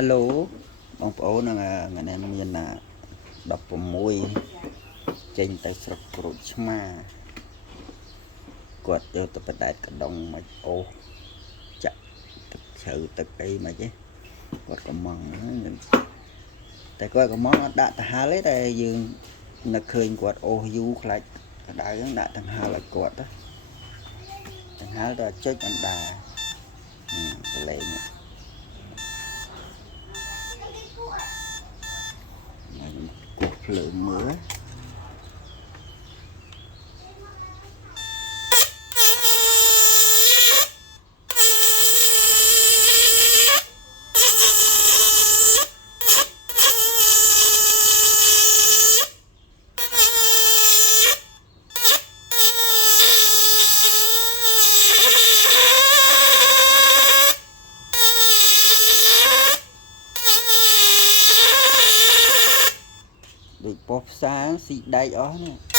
Alo បងប្អូនថ្ងៃនេះមាន16ចេញទៅស្រុកក្រូចឆ្មាគាត់យកទៅបដែតកដុងមកអូសចាក់ទឹកជ្រៅទឹកអីមកទេគាត់កំងតែគាត់កំងអត់ដាក់ទៅហាលទេតែយើងនឹកឃើញគាត់អូសយូរខ្លាចក្តៅហ្នឹងដាក់ទាំងហាលឲ្យគាត់ទៅទាំងហាលទៅចុចអណ្ដាប្រឡែងគោះភ្លើងមើលដូចពោះផ្សាស៊ីដែកអស់នេះ